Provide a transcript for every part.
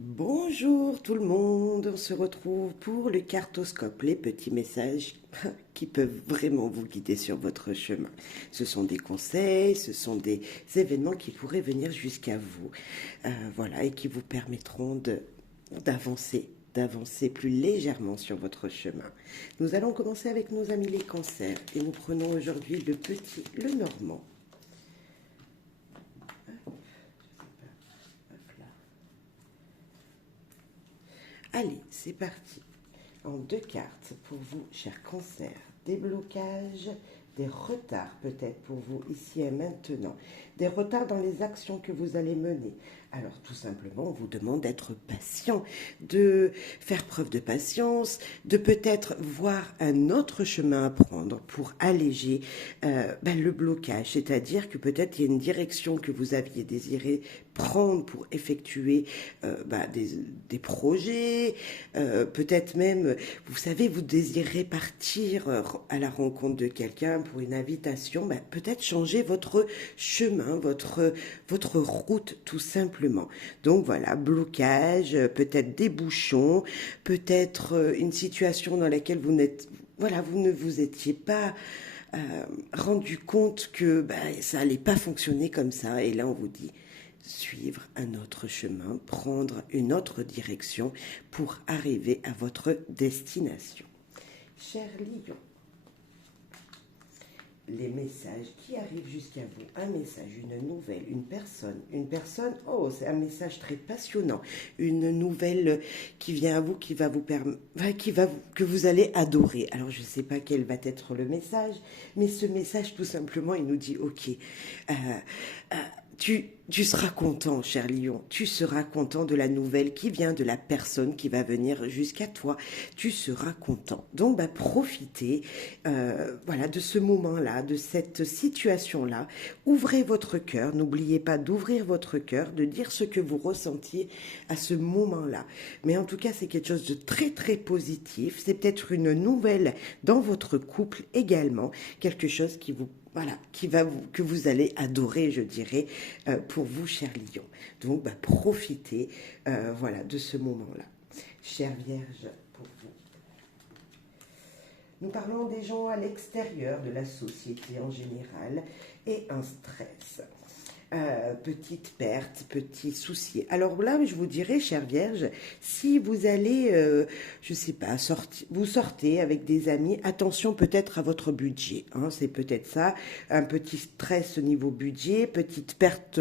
Bonjour tout le monde, on se retrouve pour le cartoscope, les petits messages qui peuvent vraiment vous guider sur votre chemin. Ce sont des conseils, ce sont des événements qui pourraient venir jusqu'à vous, voilà, et qui vous permettront d'avancer plus légèrement sur votre chemin. Nous allons commencer avec nos amis les cancers et nous prenons aujourd'hui le normand. Allez, c'est parti. En deux cartes pour vous, chers cancers. Des blocages, des retards peut-être pour vous ici et maintenant. Des retards dans les actions que vous allez mener. Alors tout simplement, on vous demande d'être patient, de faire preuve de patience, de peut-être voir un autre chemin à prendre pour alléger le blocage. C'est-à-dire que peut-être il y a une direction que vous aviez désiré prendre pour effectuer des projets, peut-être même, vous savez, vous désirez partir à la rencontre de quelqu'un pour une invitation, peut-être changer votre chemin, votre route tout simplement. Donc voilà, blocage, peut-être des bouchons, peut-être une situation dans laquelle vous ne vous étiez pas euh, rendu compte que ça allait pas fonctionner comme ça. Et là, on vous dit suivre un autre chemin, prendre une autre direction pour arriver à votre destination. Cher Lion, les messages qui arrivent jusqu'à vous, un message, une nouvelle, une personne, oh, c'est un message très passionnant, une nouvelle qui vient à vous, qui va vous permettre, que vous allez adorer. Alors, je ne sais pas quel va être le message, mais ce message, tout simplement, il nous dit, ok, euh, euh, tu seras content, cher lion. Tu seras content de la nouvelle qui vient de la personne qui va venir jusqu'à toi. Tu seras content. Donc, profitez, voilà, de ce moment-là, de cette situation-là. Ouvrez votre cœur. N'oubliez pas d'ouvrir votre cœur, de dire ce que vous ressentiez à ce moment-là. Mais en tout cas, c'est quelque chose de très, très positif. C'est peut-être une nouvelle dans votre couple également. Quelque chose qui vous que vous allez adorer, je dirais, pour vous, cher lion. Donc, profitez, de ce moment-là. Chère Vierge, pour vous. Nous parlons des gens à l'extérieur de la société en général et un stress. Petite perte, petit souci. Alors là, je vous dirais, chère Vierge, si vous allez, je sais pas, vous sortez avec des amis, attention peut-être à votre budget. Hein, c'est peut-être ça, un petit stress au niveau budget, petite perte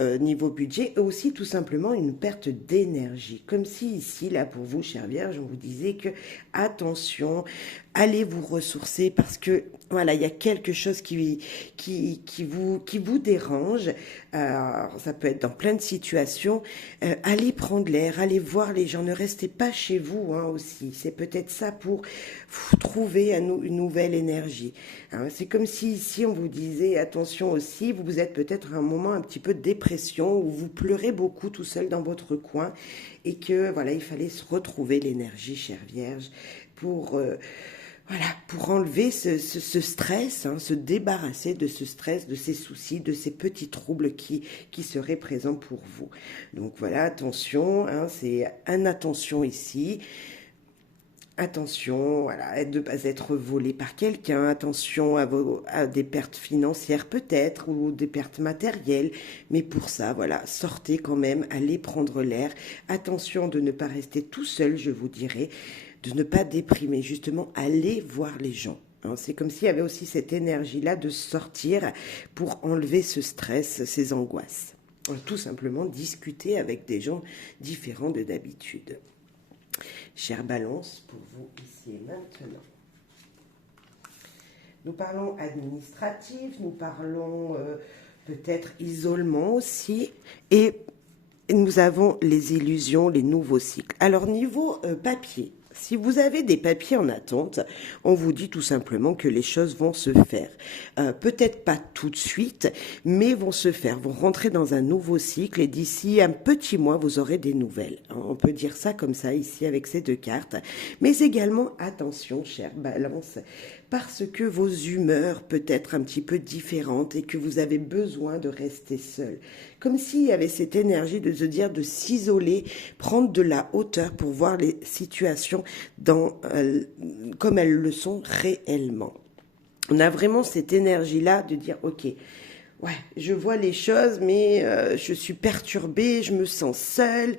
niveau budget, et aussi tout simplement une perte d'énergie. Comme si ici, là pour vous, chère Vierge, on vous disait que attention, allez vous ressourcer parce que voilà, il y a quelque chose qui vous dérange. Ça peut être dans plein de situations. Allez prendre l'air, allez voir les gens. Ne restez pas chez vous hein, aussi. C'est peut-être ça pour vous trouver une nouvelle énergie. Hein, c'est comme si ici on vous disait attention aussi, vous êtes peut-être à un moment un petit peu de dépression où vous pleurez beaucoup tout seul dans votre coin et que voilà, il fallait se retrouver l'énergie, chère Vierge, pour pour enlever ce stress, hein, se débarrasser de ce stress, de ces soucis, de ces petits troubles qui seraient présents pour vous. Donc voilà, attention, hein, c'est un attention ici. Attention, voilà, de ne pas être volé par quelqu'un, attention à des pertes financières peut-être, ou des pertes matérielles, mais pour ça, voilà, sortez quand même, allez prendre l'air, attention de ne pas rester tout seul, je vous dirais, de ne pas déprimer, justement, allez voir les gens. Hein. C'est comme s'il y avait aussi cette énergie-là de sortir pour enlever ce stress, ces angoisses. Tout simplement discuter avec des gens différents de d'habitude. Chère Balance, pour vous ici et maintenant. Nous parlons administratif, nous parlons peut-être isolement aussi, et nous avons les illusions, les nouveaux cycles. Alors niveau papier, si vous avez des papiers en attente, on vous dit tout simplement que les choses vont se faire. Peut-être pas tout de suite, mais vont se faire, vont rentrer dans un nouveau cycle et d'ici un petit mois, vous aurez des nouvelles. On peut dire ça comme ça ici avec ces deux cartes. Mais également, attention, chère Balance, parce que vos humeurs peuvent être un petit peu différentes et que vous avez besoin de rester seul. Comme s'il y avait cette énergie de se dire de s'isoler, prendre de la hauteur pour voir les situations comme elles le sont réellement. On a vraiment cette énergie-là de dire, ok, ouais, je vois les choses, mais je suis perturbée, je me sens seule.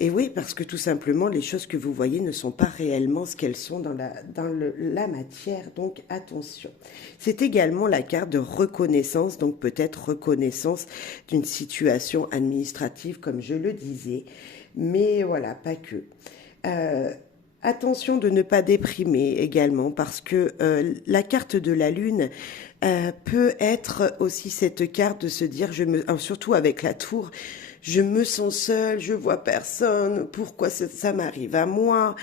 Et oui, parce que tout simplement, les choses que vous voyez ne sont pas réellement ce qu'elles sont dans la matière, donc attention. C'est également la carte de reconnaissance, donc peut-être reconnaissance d'une situation administrative, comme je le disais, mais voilà, pas que. Attention de ne pas déprimer également, parce que la carte de la lune peut être aussi cette carte de se dire, surtout avec la tour, je me sens seule, je vois personne, pourquoi ça m'arrive à moi?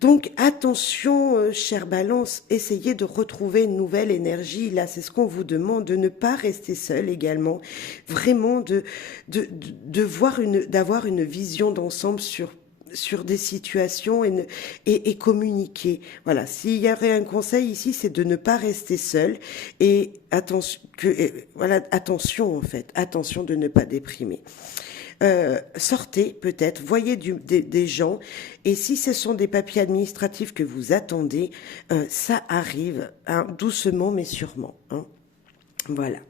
Donc attention, chère Balance, essayez de retrouver une nouvelle énergie. Là, c'est ce qu'on vous demande, de ne pas rester seul également, vraiment d'avoir une vision d'ensemble sur des situations et communiquer. Voilà, s'il y aurait un conseil ici, c'est de ne pas rester seul et attention en fait, attention de ne pas déprimer. Sortez peut-être, voyez des gens, et si ce sont des papiers administratifs que vous attendez, ça arrive, hein, doucement mais sûrement. Hein. Voilà.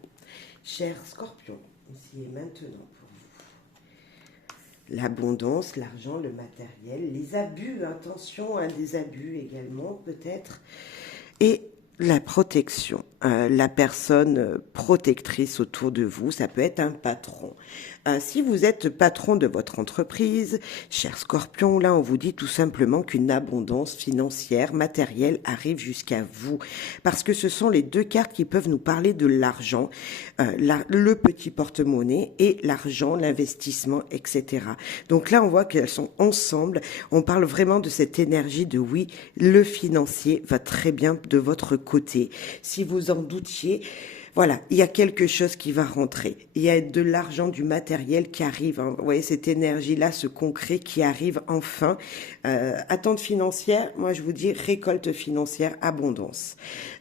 Cher Scorpion, ici et maintenant pour vous. L'abondance, l'argent, le matériel, les abus, attention à des abus également peut-être, et la protection, la personne protectrice autour de vous, ça peut être un patron. Si vous êtes patron de votre entreprise, cher Scorpion, là on vous dit tout simplement qu'une abondance financière, matérielle arrive jusqu'à vous. Parce que ce sont les deux cartes qui peuvent nous parler de l'argent, le petit porte-monnaie et l'argent, l'investissement, etc. Donc là on voit qu'elles sont ensemble, on parle vraiment de cette énergie de oui, le financier va très bien de votre côté. Si vous en doutiez, voilà, il y a quelque chose qui va rentrer. Il y a de l'argent, du matériel qui arrive. Hein. Vous voyez, cette énergie-là, ce concret qui arrive enfin. Attente financière, moi je vous dis récolte financière, abondance.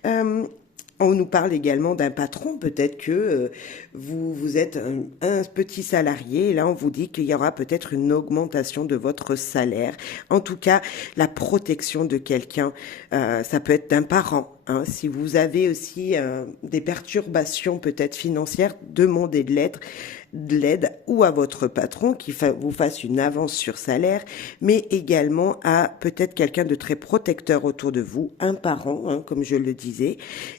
On nous parle également d'un patron, peut-être que vous êtes un petit salarié, et là on vous dit qu'il y aura peut-être une augmentation de votre salaire. En tout cas, la protection de quelqu'un, ça peut être d'un parent. Hein. Si vous avez aussi des perturbations peut-être financières, demandez de l'aide ou à votre patron qui vous fasse une avance sur salaire, mais également à peut-être quelqu'un de très protecteur autour de vous, un parent, hein, comme je le disais.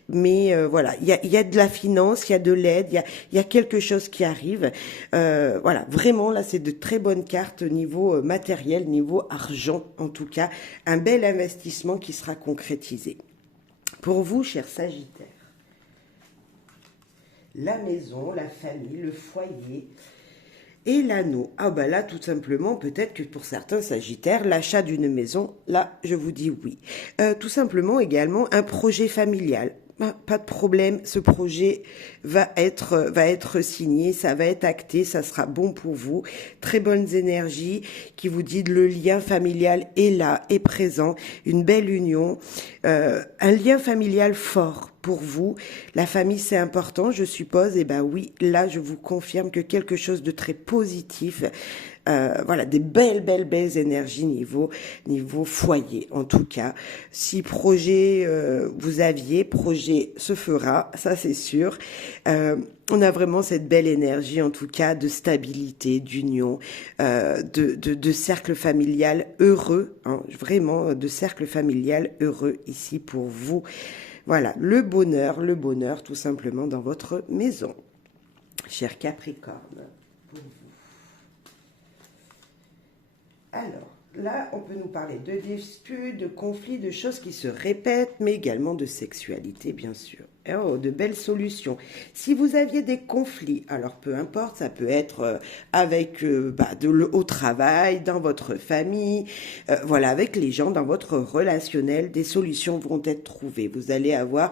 Mais voilà, il y a de la finance, il y a de l'aide, il y a quelque chose qui arrive. Voilà, vraiment là, c'est de très bonnes cartes niveau matériel, niveau argent, en tout cas, un bel investissement qui sera concrétisé. Pour vous, cher Sagittaire, la maison, la famille, le foyer et l'anneau. Ah bah là, tout simplement, peut-être que pour certains Sagittaires, l'achat d'une maison, là, je vous dis oui. Tout simplement également un projet familial. Pas de problème, ce projet va être signé, ça va être acté, ça sera bon pour vous. Très bonnes énergies qui vous dit le lien familial est là, est présent, une belle union, un lien familial fort pour vous. La famille, c'est important, je suppose. Et ben oui, là, je vous confirme que quelque chose de très positif. Voilà, des belles énergies niveau foyer. En tout cas, si projet vous aviez, projet se fera, ça c'est sûr. On a vraiment cette belle énergie, en tout cas, de stabilité, d'union, de cercle familial heureux, hein, vraiment de cercle familial heureux ici pour vous. Voilà, le bonheur tout simplement dans votre maison. Cher Capricorne, pour vous. Alors, là, on peut nous parler de disputes, de conflits, de choses qui se répètent, mais également de sexualité, bien sûr. Oh, de belles solutions. Si vous aviez des conflits, alors peu importe, ça peut être au travail, dans votre famille, voilà, avec les gens, dans votre relationnel, des solutions vont être trouvées. Vous allez avoir,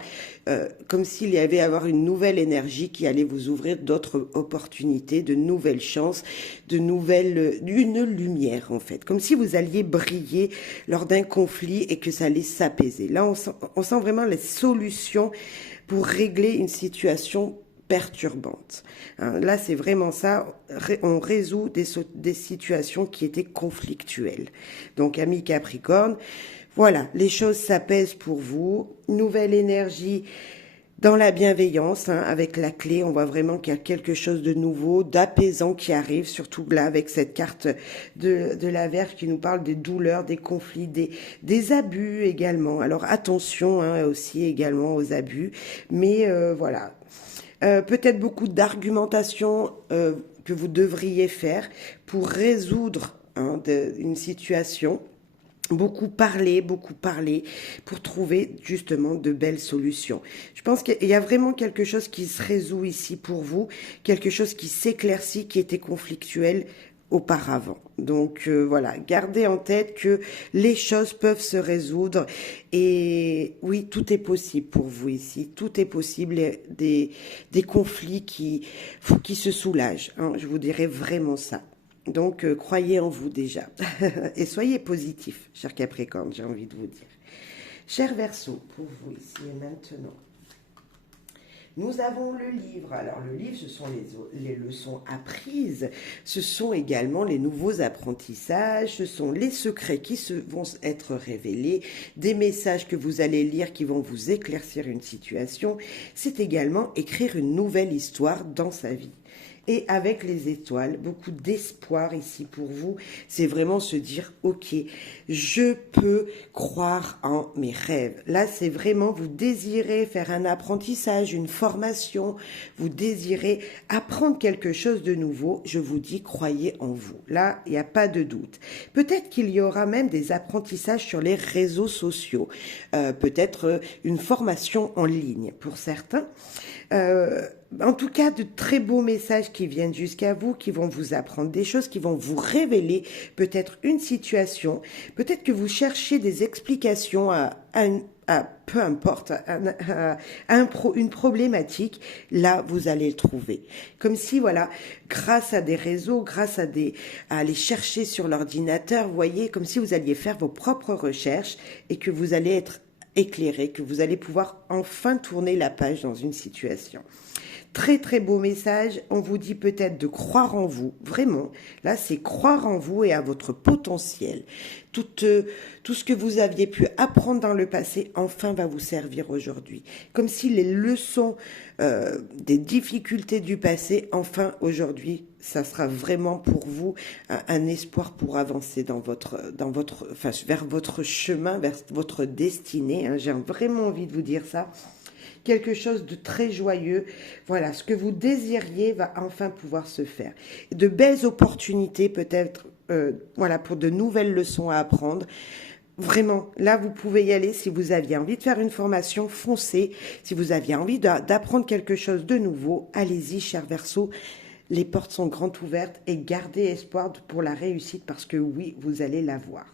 comme s'il y avait une nouvelle énergie qui allait vous ouvrir d'autres opportunités, de nouvelles chances, une lumière en fait. Comme si vous alliez briller lors d'un conflit et que ça allait s'apaiser. Là, on sent vraiment les solutions pour régler une situation perturbante. Hein, là, c'est vraiment ça. On résout des situations qui étaient conflictuelles. Donc, amis Capricorne, voilà, les choses s'apaisent pour vous. Nouvelle énergie dans la bienveillance, hein, avec la clé, on voit vraiment qu'il y a quelque chose de nouveau, d'apaisant qui arrive, surtout là avec cette carte de la Vierge qui nous parle des douleurs, des conflits, des abus également. Alors attention hein, aussi également aux abus, mais voilà. Peut-être beaucoup d'argumentation que vous devriez faire pour résoudre hein, une situation. Beaucoup parler pour trouver justement de belles solutions. Je pense qu'il y a vraiment quelque chose qui se résout ici pour vous, quelque chose qui s'éclaircit, qui était conflictuel auparavant. Donc voilà, gardez en tête que les choses peuvent se résoudre et oui, tout est possible pour vous ici, tout est possible, des conflits qui se soulagent, hein, je vous dirais vraiment ça. Donc, croyez en vous déjà. Et soyez positif, cher Capricorne, j'ai envie de vous dire. Cher Verseau, pour vous ici et maintenant. Nous avons le livre. Alors, le livre, ce sont les leçons apprises. Ce sont également les nouveaux apprentissages. Ce sont les secrets qui vont être révélés. Des messages que vous allez lire qui vont vous éclaircir une situation. C'est également écrire une nouvelle histoire dans sa vie. Et avec les étoiles, beaucoup d'espoir ici pour vous. C'est vraiment se dire, ok, je peux croire en mes rêves. Là, c'est vraiment, vous désirez faire un apprentissage, une formation, vous désirez apprendre quelque chose de nouveau. Je vous dis, croyez en vous. Là, il n'y a pas de doute. Peut-être qu'il y aura même des apprentissages sur les réseaux sociaux. Peut-être une formation en ligne pour certains. En tout cas, de très beaux messages qui viennent jusqu'à vous, qui vont vous apprendre des choses, qui vont vous révéler peut-être une situation, peut-être que vous cherchez des explications à peu importe, une problématique, là, vous allez le trouver. Comme si, voilà, grâce à des réseaux, grâce à aller chercher sur l'ordinateur, vous voyez, comme si vous alliez faire vos propres recherches et que vous allez être éclairé, que vous allez pouvoir enfin tourner la page dans une situation. Très très beau message, on vous dit peut-être de croire en vous, vraiment, là c'est croire en vous et à votre potentiel. Tout ce que vous aviez pu apprendre dans le passé, enfin va vous servir aujourd'hui. Comme si les leçons des difficultés du passé, enfin aujourd'hui, ça sera vraiment pour vous un espoir pour avancer vers votre chemin, vers votre destinée. Hein. J'ai vraiment envie de vous dire ça. Quelque chose de très joyeux. Voilà, ce que vous désiriez va enfin pouvoir se faire. De belles opportunités peut-être, voilà, pour de nouvelles leçons à apprendre. Vraiment, là, vous pouvez y aller. Si vous aviez envie de faire une formation, foncez. Si vous aviez envie d'apprendre quelque chose de nouveau, allez-y, cher Verseau. Les portes sont grandes ouvertes et gardez espoir pour la réussite parce que oui, vous allez l'avoir.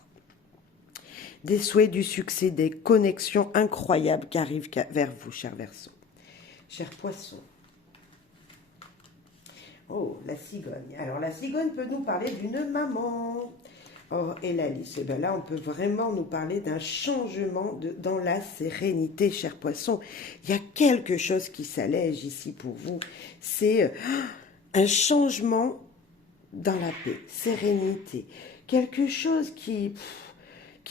Des souhaits, du succès, des connexions incroyables qui arrivent vers vous, cher Verseau. Cher Poisson. Oh, la cigogne. Alors, la cigogne peut nous parler d'une maman. Oh, et la lisse. Et bien là, on peut vraiment nous parler d'un changement dans la sérénité, cher Poisson. Il y a quelque chose qui s'allège ici pour vous. C'est un changement dans la paix, sérénité. Quelque chose qui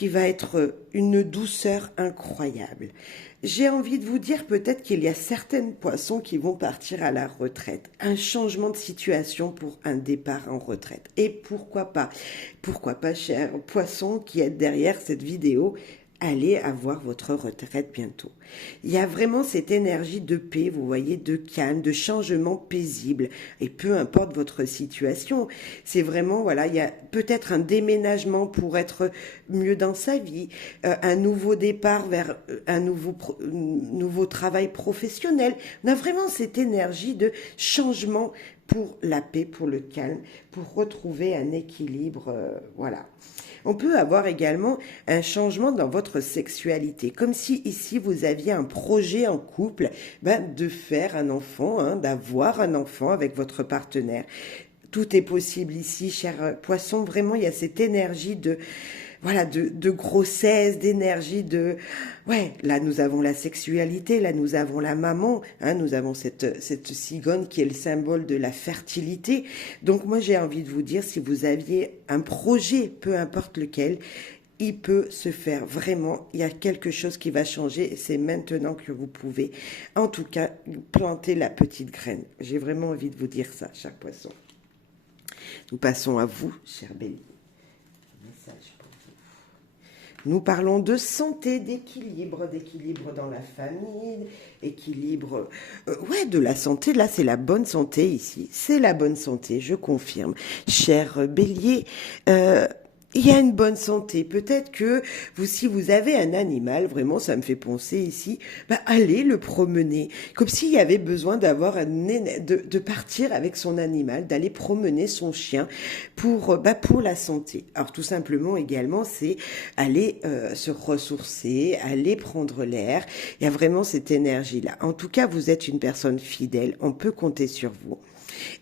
va être une douceur incroyable. J'ai envie de vous dire peut-être qu'il y a certaines poissons qui vont partir à la retraite. Un changement de situation pour un départ en retraite. Et pourquoi pas, cher poisson qui êtes derrière cette vidéo, allez avoir votre retraite bientôt. Il y a vraiment cette énergie de paix, vous voyez, de calme, de changement paisible. Et peu importe votre situation, c'est vraiment, voilà, il y a peut-être un déménagement pour être mieux dans sa vie, un nouveau départ vers un nouveau travail professionnel. On a vraiment cette énergie de changement pour la paix, pour le calme, pour retrouver un équilibre, voilà. On peut avoir également un changement dans votre sexualité, comme si ici vous aviez un projet en couple de faire un enfant, d'avoir un enfant avec votre partenaire. Tout est possible ici, cher poisson. Vraiment, il y a cette énergie de, voilà, de grossesse, d'énergie de, ouais, là nous avons la sexualité, là nous avons la maman, hein, nous avons cette cigogne qui est le symbole de la fertilité. Donc moi j'ai envie de vous dire, si vous aviez un projet, peu importe lequel, il peut se faire vraiment, il y a quelque chose qui va changer et c'est maintenant que vous pouvez, en tout cas, planter la petite graine. J'ai vraiment envie de vous dire ça, cher poisson. Nous passons à vous, cher Bélier. Message pour vous. Nous parlons de santé, d'équilibre dans la famille, équilibre, ouais, de la santé. Là, c'est la bonne santé ici. C'est la bonne santé, je confirme. Cher Bélier, il y a une bonne santé. Peut-être que vous, si vous avez un animal, vraiment, ça me fait penser ici, bah, allez le promener. Comme s'il y avait besoin d'avoir de partir avec son animal, d'aller promener son chien pour la santé. Alors, tout simplement, également, c'est aller se ressourcer, aller prendre l'air. Il y a vraiment cette énergie-là. En tout cas, vous êtes une personne fidèle. On peut compter sur vous.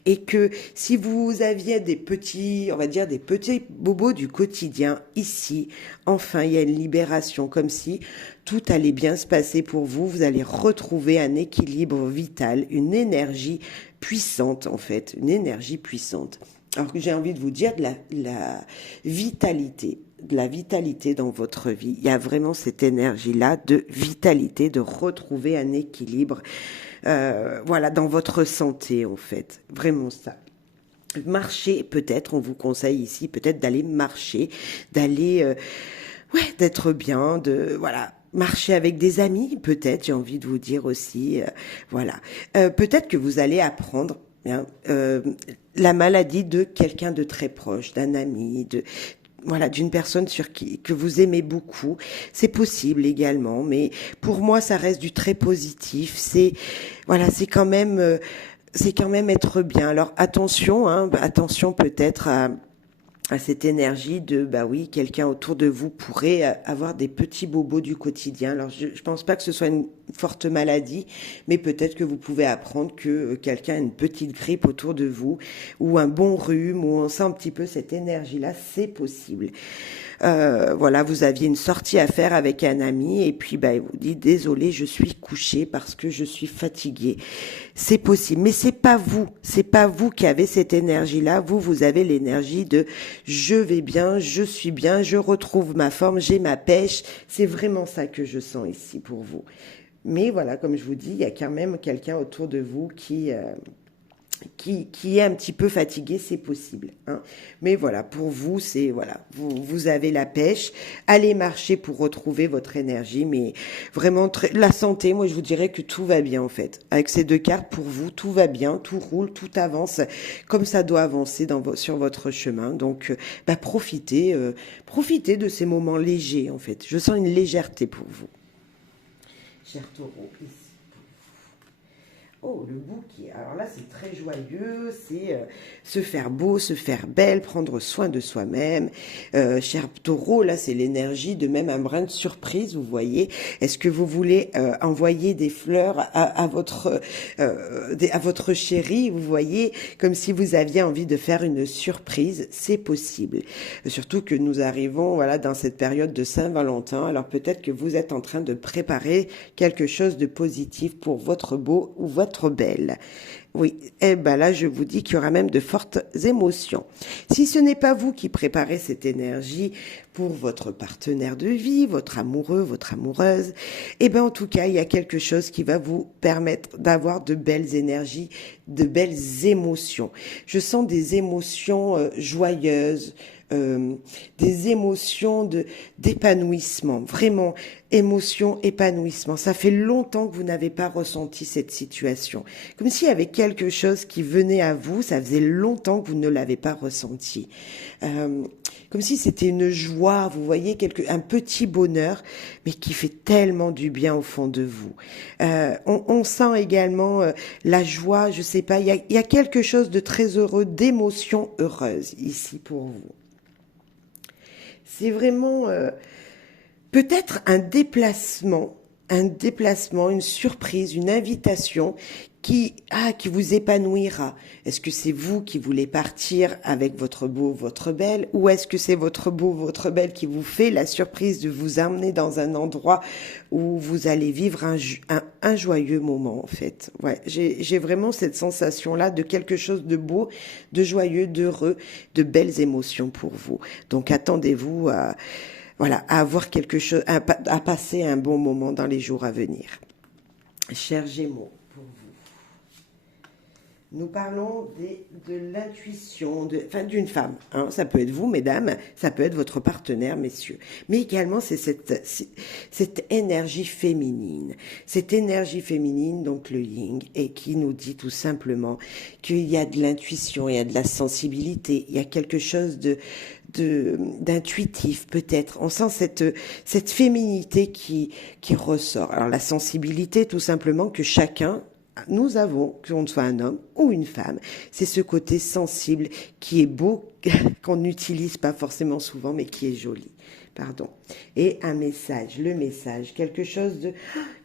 Et que si vous aviez des petits, on va dire des petits bobos du quotidien, ici, enfin, il y a une libération, comme si tout allait bien se passer pour vous. Vous allez retrouver un équilibre vital, une énergie puissante, en fait, une énergie puissante. Alors que j'ai envie de vous dire de la vitalité, de la vitalité dans votre vie. Il y a vraiment cette énergie-là de vitalité, de retrouver un équilibre, voilà, dans votre santé, en fait. Vraiment ça. Marcher, peut-être, on vous conseille ici, peut-être d'aller marcher, d'aller, ouais, d'être bien, voilà. Marcher avec des amis, peut-être, j'ai envie de vous dire aussi, voilà. Peut-être que vous allez apprendre, hein, la maladie de quelqu'un de très proche, d'un ami, voilà, d'une personne que vous aimez beaucoup. C'est possible également, mais pour moi, ça reste du très positif. Voilà, c'est quand même être bien. Alors attention, hein, attention peut-être à cette énergie de, bah oui, quelqu'un autour de vous pourrait avoir des petits bobos du quotidien. Alors, je pense pas que ce soit une forte maladie, mais peut-être que vous pouvez apprendre que quelqu'un a une petite grippe autour de vous, ou un bon rhume, ou on sent un petit peu cette énergie-là, c'est possible. Voilà, vous aviez une sortie à faire avec un ami et puis bah, il vous dit désolé, je suis couché parce que je suis fatigué. C'est possible, mais c'est pas vous qui avez cette énergie-là. Vous avez l'énergie de je vais bien, je suis bien, je retrouve ma forme, j'ai ma pêche. C'est vraiment ça que je sens ici pour vous. Mais voilà, comme je vous dis, il y a quand même quelqu'un autour de vous qui est un petit peu fatigué, c'est possible. Hein. Mais voilà, pour vous, c'est voilà, vous avez la pêche. Allez marcher pour retrouver votre énergie, mais vraiment la santé. Moi, je vous dirais que tout va bien en fait. Avec ces deux cartes, pour vous, tout va bien, tout roule, tout avance comme ça doit avancer sur votre chemin. Donc, bah, profitez de ces moments légers en fait. Je sens une légèreté pour vous, cher Taureau. Oh, le bouquet. Alors là, c'est très joyeux, c'est se faire beau, se faire belle, prendre soin de soi-même. Cher Taureau, là, c'est l'énergie de même un brin de surprise, vous voyez. Est-ce que vous voulez envoyer des fleurs à votre chéri, vous voyez, comme si vous aviez envie de faire une surprise, c'est possible. Surtout que nous arrivons, voilà, dans cette période de Saint-Valentin. Alors peut-être que vous êtes en train de préparer quelque chose de positif pour votre beau ou votre belle. Oui, et ben là, je vous dis qu'il y aura même de fortes émotions. Si ce n'est pas vous qui préparez cette énergie pour votre partenaire de vie, votre amoureux, votre amoureuse, et ben en tout cas, il y a quelque chose qui va vous permettre d'avoir de belles énergies, de belles émotions. Je sens des émotions joyeuses, des émotions d'épanouissement, vraiment émotion, épanouissement. Ça fait longtemps que vous n'avez pas ressenti cette situation. Comme s'il y avait quelque chose qui venait à vous, ça faisait longtemps que vous ne l'avez pas ressenti. Comme si c'était une joie, vous voyez, un petit bonheur, mais qui fait tellement du bien au fond de vous. On sent également la joie, je sais pas, il y a quelque chose de très heureux, d'émotion heureuse ici pour vous. C'est vraiment peut-être un déplacement, une surprise, une invitation qui vous épanouira. Est-ce que c'est vous qui voulez partir avec votre beau, votre belle, ou est-ce que c'est votre beau, votre belle qui vous fait la surprise de vous amener dans un endroit où vous allez vivre un joyeux moment, en fait. Ouais, j'ai vraiment cette sensation-là de quelque chose de beau, de joyeux, d'heureux, de belles émotions pour vous. Donc attendez-vous à, voilà, à avoir quelque chose, à passer un bon moment dans les jours à venir. Chers Gémeaux, pour vous. Nous parlons de l'intuition, enfin d'une femme. Hein. Ça peut être vous, mesdames, ça peut être votre partenaire, messieurs. Mais également, c'est cette énergie féminine. Cette énergie féminine, donc le yin, et qui nous dit tout simplement qu'il y a de l'intuition, il y a de la sensibilité, il y a quelque chose d'intuitif peut-être. On sent cette féminité qui ressort. Alors la sensibilité, tout simplement, que chacun nous avons, qu'on soit un homme ou une femme, c'est ce côté sensible qui est beau, qu'on n'utilise pas forcément souvent, mais qui est joli. Pardon. Et un message, le message, quelque chose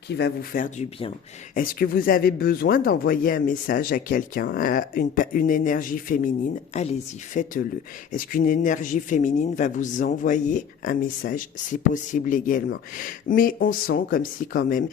qui va vous faire du bien. Est-ce que vous avez besoin d'envoyer un message à quelqu'un, à une énergie féminine? Allez-y, faites-le. Est-ce qu'une énergie féminine va vous envoyer un message? C'est possible également. Mais on sent comme si quand même...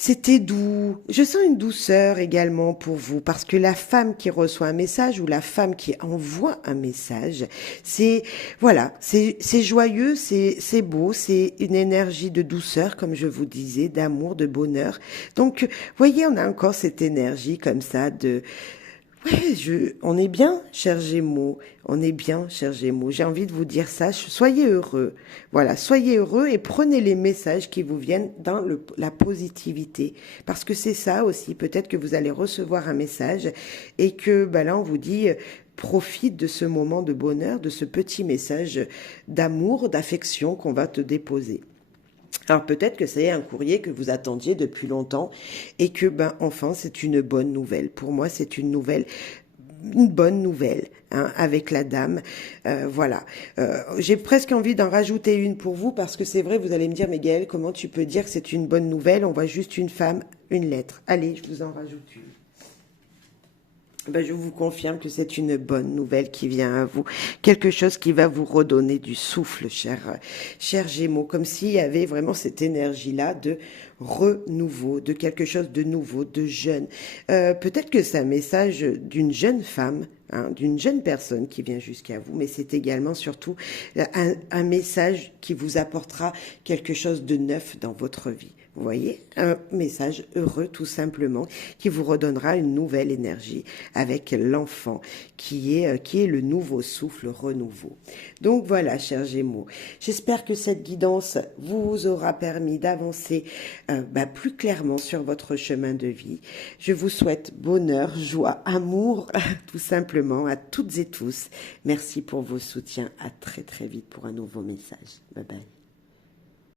c'était doux. Je sens une douceur également pour vous parce que la femme qui reçoit un message ou la femme qui envoie un message, c'est voilà, c'est joyeux, c'est beau, c'est une énergie de douceur comme je vous disais, d'amour, de bonheur. Donc, voyez, on a encore cette énergie comme ça de ouais, on est bien, chers Gémeaux. On est bien, chers Gémeaux. J'ai envie de vous dire ça. Soyez heureux. Voilà, soyez heureux et prenez les messages qui vous viennent dans la positivité. Parce que c'est ça aussi. Peut-être que vous allez recevoir un message et que là, on vous dit... profite de ce moment de bonheur, de ce petit message d'amour, d'affection qu'on va te déposer. Alors peut-être que c'est un courrier que vous attendiez depuis longtemps et que, enfin, c'est une bonne nouvelle. Pour moi, c'est une bonne nouvelle, hein, avec la dame. Voilà. J'ai presque envie d'en rajouter une pour vous parce que c'est vrai, vous allez me dire, mais Gaëlle, comment tu peux dire que c'est une bonne nouvelle? On voit juste une femme, une lettre. Allez, je vous en rajoute une. Je vous confirme que c'est une bonne nouvelle qui vient à vous. Quelque chose qui va vous redonner du souffle, cher Gémeaux. Comme s'il y avait vraiment cette énergie-là de renouveau, de quelque chose de nouveau, de jeune. Peut-être que c'est un message d'une jeune femme, hein, d'une jeune personne qui vient jusqu'à vous, mais c'est également surtout un message qui vous apportera quelque chose de neuf dans votre vie. Vous voyez, un message heureux tout simplement qui vous redonnera une nouvelle énergie avec l'enfant qui est le nouveau souffle renouveau. Donc voilà, chers Gémeaux, j'espère que cette guidance vous aura permis d'avancer plus clairement sur votre chemin de vie. Je vous souhaite bonheur, joie, amour, tout simplement à toutes et tous. Merci pour vos soutiens. À très très vite pour un nouveau message. Bye bye.